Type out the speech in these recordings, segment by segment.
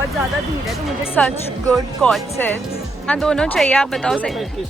बहुत ज़्यादा भीड़ है तो मुझे सच गुड कॉट सेट्स हाँ दोनों चाहिए आप बताओ सही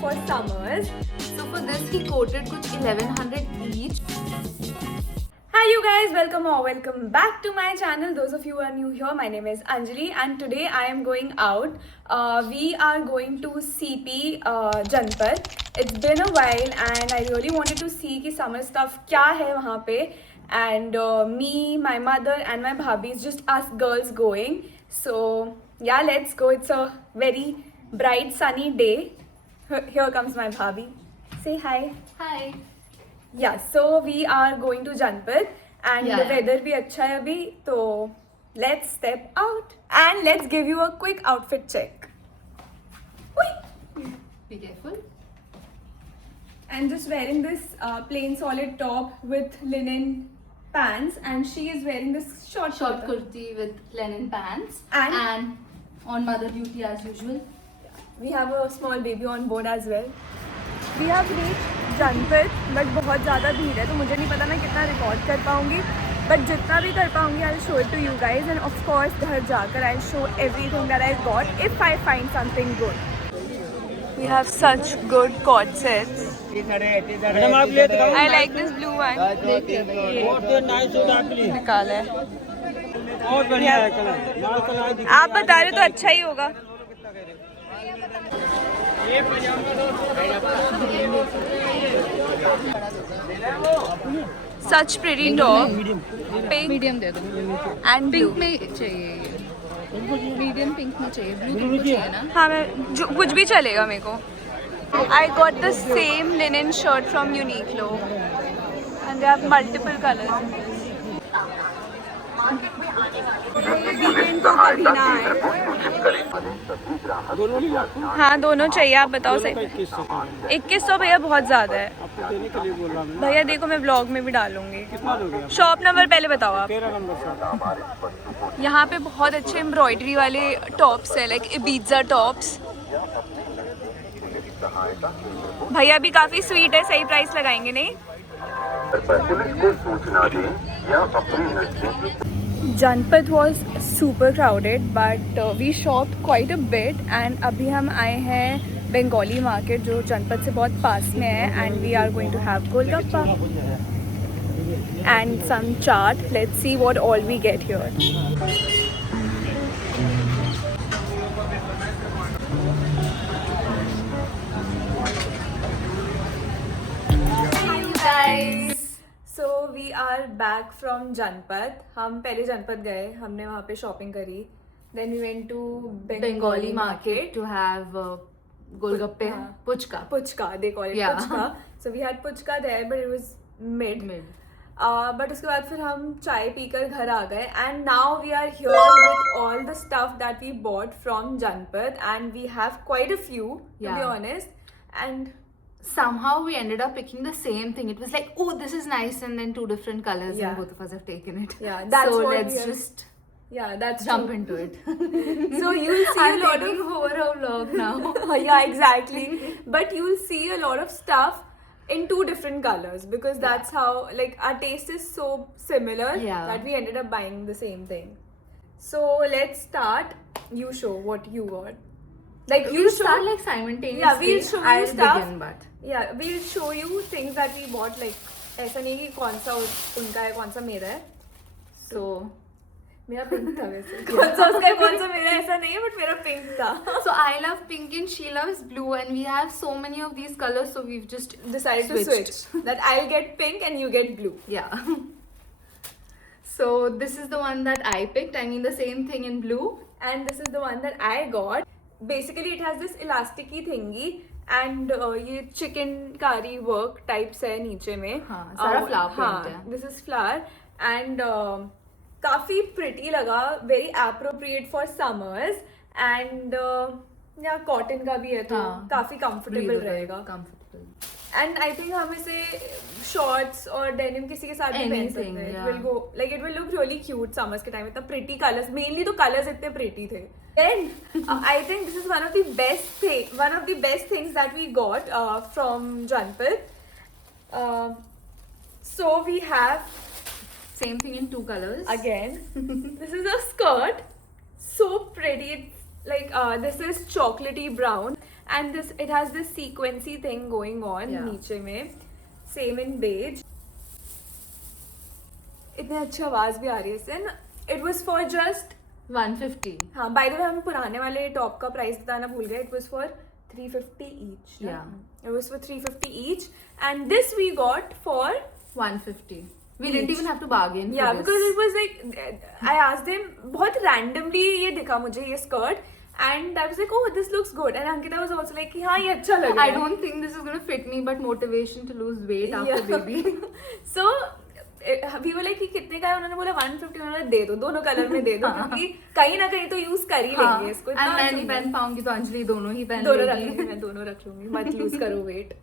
for summers So for this he quoted कुछ 1100 each. Hi you guys, welcome back to my channel. Those of you who are new here, my name is Anjali and today I am going out. We are going to CP Janpat. It's been a while and I really wanted to see कि summer stuff क्या है वहाँ पे and me, my mother and my bhabhi is just us girls going. So yeah, let's go. It's a very bright sunny day. Here comes my bhabhi. Say hi. Hi. Yeah, so we are going to Janpat and the weather भी अच्छा है अभी तो let's step out and let's give you a quick outfit check. Be careful. I'm just wearing this plain solid top with linen pants and she is wearing this short kurti with linen pants and on mother duty as usual. We have a small baby on board as well. We have reached Janpat but बहुत ज़्यादा भीड़ है तो मुझे नहीं पता मैं कितना रिकॉर्ड कर पाऊँगी बट जितना भी कर पाऊँगी I'll show it to you guys and of course घर जाकर I'll show everything that I got if I find something good. We have such good cord sets. I like this blue one. निकाला है बहुत बढ़िया है colour, लाल colour. आप बता रहे तो अच्छा ही होगा. Such pretty top. Pink Medium दे दो. and blue. Pink में चाहिए ये. Medium pink में चाहिए. Blue तुमको चाहिए ना? हाँ मैं कुछ भी चलेगा मेरे को. I got the same linen shirt from Uniqlo and they have multiple colors in this. तो कभी ना आए. दोनों नहीं आपको? हाँ दोनों चाहिए आप बताओ सही. 2100 भैया बहुत ज़्यादा है. आपको देने के लिए बोल रहा हूँ। भैया देखो मैं ब्लॉग में भी डालूंगी. कितना दोगे आप? शॉप नंबर पहले बताओ आप. 13 नंबर से। यहाँ पे बहुत अच्छे एम्ब्रॉयडरी वाले टॉप्स है लाइक इबीजा टॉप्स. भैया भी काफ़ी स्वीट है सही प्राइस लगाएंगे नहीं. Janpat was super crowded but we shopped quite a bit and अभी हम आए हैं बंगाली मार्केट जो जनपद से बहुत पास में है and we are going to have golgappa and some chaat. Let's see what all we get here. Hey you guys. So we are back from Janpat. हम पहले जनपद गए हमने वहाँ पे शॉपिंग करी. Then we went to Bengali market to have golgappe. Puchka. Puchka, they call it Yeah. puchka. So we had puchka there, but it was mid. But उसके बाद फिर हम चाय पीकर घर आ गए and now we are here with all the stuff that we bought from Janpat and we have quite a few to be honest and Somehow we ended up picking the same thing. It was like, oh, this is nice, and then two different colors, and both of us have taken it. Yeah, that's so what let's just that's jump true. into it. So you'll see I'm a lot taking of over a vlog now. yeah exactly but you'll see a lot of stuff in two different colors because that's how like our taste is so similar that we ended up buying the same thing. So let's start. You show what you got. Like You start like simultaneously. Yeah, we'll show you I'll stuff. begin, but Yeah, we'll show you things that we bought. Like ऐसा नहीं कि कौन सा उनका है कौन सा मेरा है. so मेरा पिंक था वैसे. कौन सा उसका है कौन सा मेरा ऐसा नहीं है but मेरा पिंक था. so I love pink and she loves blue, and we have so many of these colors, so we've just Decided to switch. That I'll get pink and you get blue. yeah. So this is the one that I picked. I mean the same thing in blue. And this is the one that I got. Basically it has this elasticy thingy and ये chikankari work types है नीचे में. हाँ, सारा flower print है. This is flower and काफी pretty लगा. Very appropriate for summers and या कॉटन का भी है तो काफी comfortable रहेगा. Comfortable. And I think हम इसे shorts और denim किसी के साथ भी पहन सकते हैं. It will go like it will look really cute summers के time. इतना pretty colors. Mainly तो colors इतने pretty थे. Then I think this is one of the best things that we got from Janpat. So we have Same thing in two colors. again. This is a skirt. pretty. It's like this is chocolatey brown, and this it has this sequency thing going on Yeah. नीचे में. Same in beige. इतनी अच्छी आवाज भी आ रही है इससे. It was for just 150. हाँ. By the way, हम पुराने वाले टॉप का प्राइस बताना भूल गए. It was for 350 each. Yeah. It was for 350 each, and this we got for 150. We didn't Each. even have to bargain for yeah, this. because it was like I asked them बहुत randomly ये दिखा मुझे ये skirt, and I was like, oh, this looks good, and Ankita was also like कि हाँ ये अच्छा लग रहा I है. don't think this is going to fit me, but motivation to lose weight after Yeah. baby. So we were like कि कितने का है. उन्होंने बोला 150. उन्होंने दे दो, दोनों कलर में दे दो, क्योंकि कहीं ना कहीं तो यूज कर ही लेंगे इसको. And मैं नहीं पहन पाऊंगी तो अंजलि दोनों ही पहन दोनों रख लेगी. लूंगी, मैं दोनों रख लूंगी. मत लूज करो wait.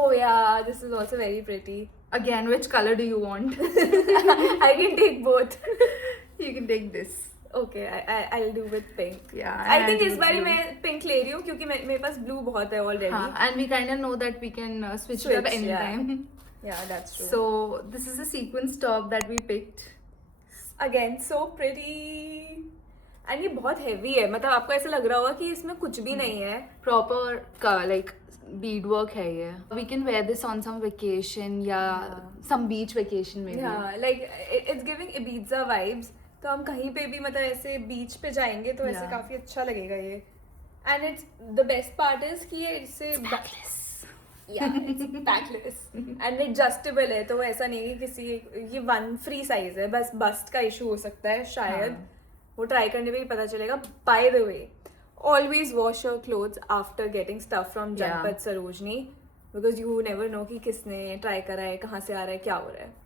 Oh yeah, this is also very pretty. Again, which color do you want? I can take both. You can take this. Okay, I'll do with pink. Yeah. I think and इस बारी blue. मैं pink ले रही हूँ क्योंकि मेरे पास blue बहुत है already. हाँ, and we kind of know that we can switch it up Switch, yeah. anytime. Yeah, that's true. So this is a sequence top that we picked. Again, so pretty. And ये बहुत heavy है. मतलब आपको ऐसा लग रहा होगा कि इसमें कुछ भी नहीं है. Proper like beadwork है ये. We can wear this on some vacation या some beach vacation maybe. Yeah, like it's giving Ibiza vibes. तो हम कहीं पे भी मतलब ऐसे बीच पे जाएंगे तो ऐसे Yeah. काफी अच्छा लगेगा ये. And it's the best part is कि ये इससे yeah, it's backless and adjustable है, तो वो ऐसा नहीं है कि किसी ये one free size है, बस bust का issue हो सकता है शायद. वो ट्राई करने पे ही पता चलेगा. By the way, always wash your clothes after getting stuff from Yeah. Janpat Sarojini, because you never know कि किसने ट्राई करा है, कहाँ से आ रहा है, क्या हो रहा है.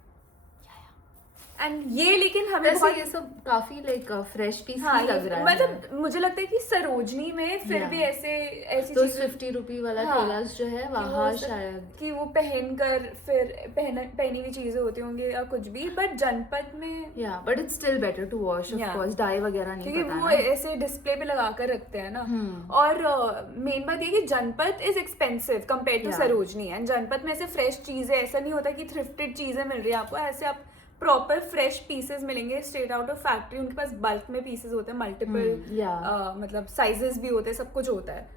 एंड ये लेकिन हमें वैसे बहुत ये सब काफी like fresh piece हाँ, ही लग रहा है. मतलब मुझे लगता है कि सरोजनी में फिर Yeah. भी ऐसी तो चीजें 50 रुपी वाला हाँ, टेलर्स जो है कि वहाँ वो शायद कि वो पहन कर फिर पहनी हुई चीजें होती होंगी या कुछ भी. बट जनपद में yeah, but it's still better to wash of Yeah. course. dye वगैरह नहीं क्योंकि पता वो ना. ऐसे डिस्प्ले पे लगा कर रखते हैं ना. हम्म. और मेन बात ये कि जनपद इज expensive compare to Yeah. Sarojini. And Janpath में ऐसे फ्रेश चीजें, ऐसा नहीं होता कि थ्रिफ्टेड चीजें मिल रही है आपको. ऐसे आप प्रॉपर फ्रेश पीसेस मिलेंगे स्ट्रेट आउट ऑफ फैक्ट्री. उनके पास बल्क में पीसेस होते हैं, मल्टीपल yeah. मतलब साइजेस भी होते हैं, सब कुछ होता है.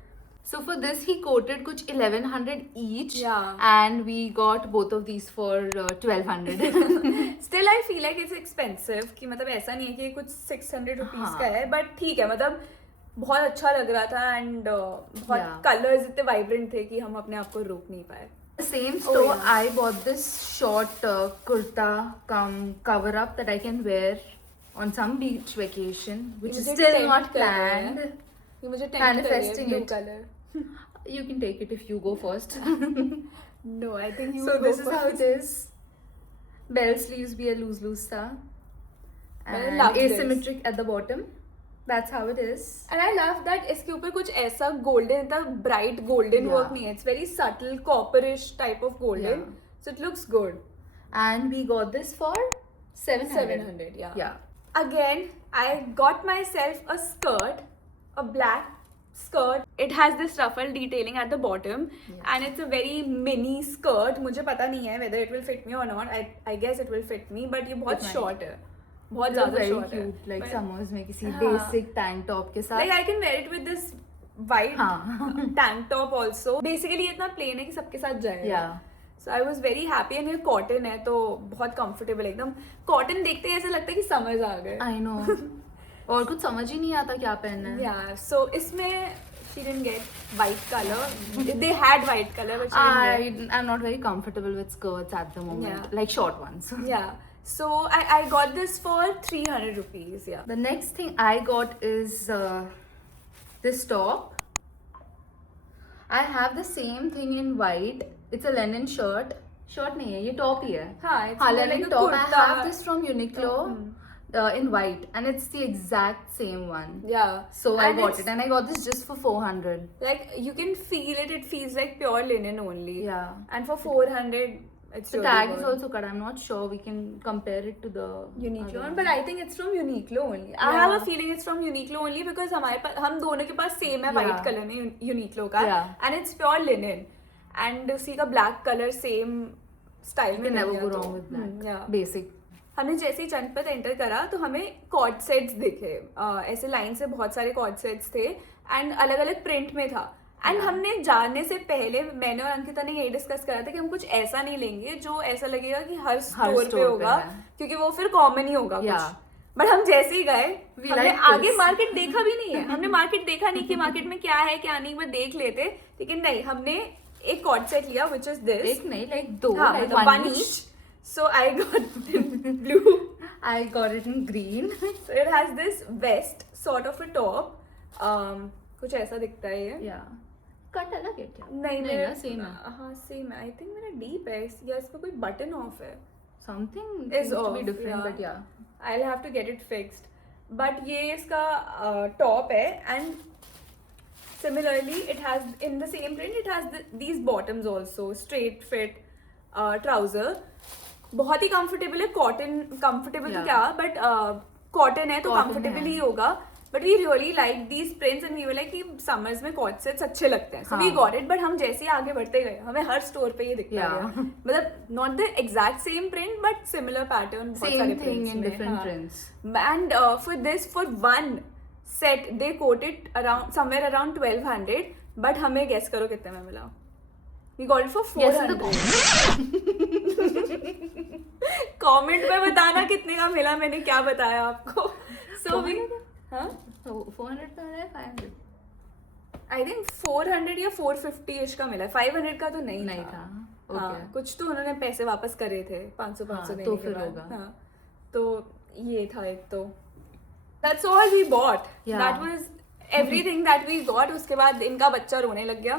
So for this he quoted कुछ 1100 each. Yeah. And we got both of these for 1200. Still I feel like it's expensive कि मतलब ऐसा नहीं है कि कुछ 600 रुपीज हाँ. का है. बट ठीक है, मतलब बहुत अच्छा लग रहा था. एंड बहुत Yeah. कलर्स इतने वाइब्रेंट थे कि हम अपने आप को रोक नहीं पाए. The same store, yeah. I bought this short kurta cum cover up that I can wear on some beach vacation, which is मुझे still tempt not कर रहा है. planned. ये मुझे टेम्प्ट कर रही है Manifesting blue it. Colour. You can take it if you go first. No I think you So this is how it is. Bell sleeves be a loose सा. I And love this. asymmetric at the bottom. That's how it is. And I love that इसके ऊपर कुछ ऐसा golden, इतना bright golden Yeah. Work नहीं है. It's very subtle copperish type of golden. Yeah. So it looks good. And we got this for 700. 700, yeah. Yeah. Again, I got myself a skirt, a black skirt. It has this ruffle detailing at the bottom, and it's a very mini skirt. मुझे पता नहीं है whether it will fit me or not. I guess it will fit me, but ये बहुत It might. short है, बहुत They look ज़्यादा very short है. cute, like But, summers में किसी हाँ. basic tank top के साथ. like I can wear it with this white हाँ. tank top also. Basically ये इतना plain है कि सबके साथ जाएगा. Yeah. So I was very happy, and ये cotton है तो बहुत comfortable है एकदम. Cotton देखते ही ऐसा लगता है कि summers आ गए. I know. और कुछ समझ ही नहीं आता क्या पहनना है. Yeah, so इसमें she didn't get white color. They had white color, but she didn't get. I'm not very comfortable with skirts at the moment, Yeah. like short ones. Yeah, so I got this for 300 rupees. Yeah. The next thing I got is this top. I have the same thing in white. It's a linen shirt. Shirt नहीं है, ये top ही है. हाँ, it's हाँ, more linen like a top. I kurta. have this from Uniqlo in white, and it's the exact same one. Yeah. So I And got it's it, and I got this just for 400. like you can feel it. It feels like pure linen only. Yeah. And for 400, it's The really tag good. is also cut. I'm not sure. We can compare it to the Uniqlo, other but one. I think it's from Uniqlo only. I Yeah. have a feeling it's from Uniqlo only because हमारे पास हम दोनों के पास same है white Yeah. color में Uniqlo का, Yeah. and it's pure linen, and उसी का black color same style You में can never मिल go गया wrong तो, with black. yeah. Basic. हमने जैसे ही जनपद एंटर करा तो हमें कॉर्ड सेट्स दिखे, ऐसे लाइन से बहुत सारे कॉर्ड सेट्स थे एंड अलग अलग प्रिंट में था। एंड हमने जाने से पहले मैंने और अंकिता ने यही डिस्कस करा था कि हम कुछ ऐसा नहीं लेंगे जो ऐसा लगेगा कि हर स्टोर पे store पे होगा, है। क्योंकि वो फिर कॉमन ही होगा Yeah. कुछ। बट हम जैसे ही गए We हमने like आगे this. मार्केट देखा भी नहीं है, हमने मार्केट देखा नहीं कि मार्केट में क्या है क्या नहीं, बस देख लेते। लेकिन नहीं, हमने एक कॉर्ड सेट लिया विच इज दिस, एक नहीं लाइक दो, हाँ, like मतलब one one each. each. So I got blue. I got it in green. So it has this vest sort of a top. कुछ ऐसा दिखता है ये। Yeah. कट अलग है क्या? नहीं ना सेम है. हाँ सेम है। आई थिंक मेरा डीप है या इस पे कोई बटन ऑफ है। Something Is seems to off, be different, yeah. but yeah. I'll have to get it fixed. But ये इसका टॉप है and similarly it has in the same print it has these bottoms also, straight fit trouser. बहुत ही comfortable है, cotton comfortable तो Yeah. क्या but cotton है तो Cotton कंफर्टेबल है. ही होगा। But we really like these prints and we were like कि समर्स में कॉट सेट्स अच्छे लगते हैं, सो वी हाँ. Got it. बट हम जैसे ही आगे बढ़ते गए हमें हर स्टोर पे ये दिखता Yeah. गया, मतलब not the exact same print but similar pattern, Same thing in different prints. And for this, for one set, they quoted around somewhere around 1200. But हमें guess करो कितने में मिला? We got it for 400. Comment में बताना कितने का मिला, मैंने क्या बताया आपको? So we, हाँ? So 400 का है 500? I think 400 या 450 इश का मिला, 500 का तो नहीं नहीं था. हाँ, Okay. कुछ तो उन्होंने पैसे वापस करे थे 500 हाँ, देने तो के फिर बाद। होगा. हाँ, तो ये था एक तो। That's all we bought. Yeah. That was everything that we got. उसके बाद इनका बच्चा रोने लग गया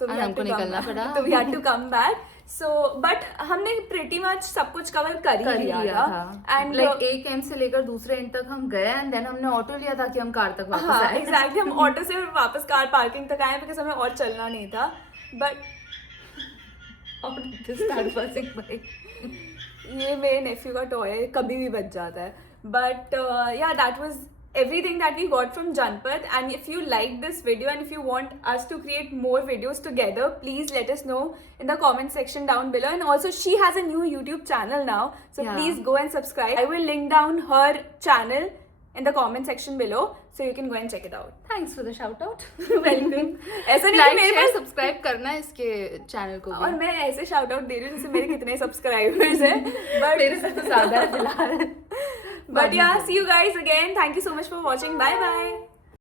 तो we और had हमको to come निकलना back. पड़ा. तो we had to come back. So but हमने pretty much सब कुछ कवर कर ही लिया था. And लाइक एक एंड से लेकर दूसरे एंड तक हम गए एंड देन हमने ऑटो लिया था कि हम कार तक वापस हाँ आए. एग्जैक्टली, हम ऑटो से वापस कार पार्किंग तक आए बिकॉज हमें और चलना नहीं था। बट और just start passing by. ये मेरे नेफ्यू का टॉय है, कभी भी बच जाता है। बट या that was everything that we got from Janpat, and if you like this video and if you want us to create more videos together, please let us know in the comment section down below. And also she has a new YouTube channel now, so Yeah. please go and subscribe. I will link down her channel in the comment section below, so you can go and check it out. Thanks for the shout out. Welcome. ऐसा नहीं कि like मेरे share पास, subscribe करना है इसके channel को और भी. मैं ऐसे शाउट आउट दे रही हूँ जैसे मेरे कितने सब्सक्राइबर्स हैं, बट मेरे से तो ज्यादा है फिलहाल. But yeah, see you guys again. Thank you so much for watching. Bye bye.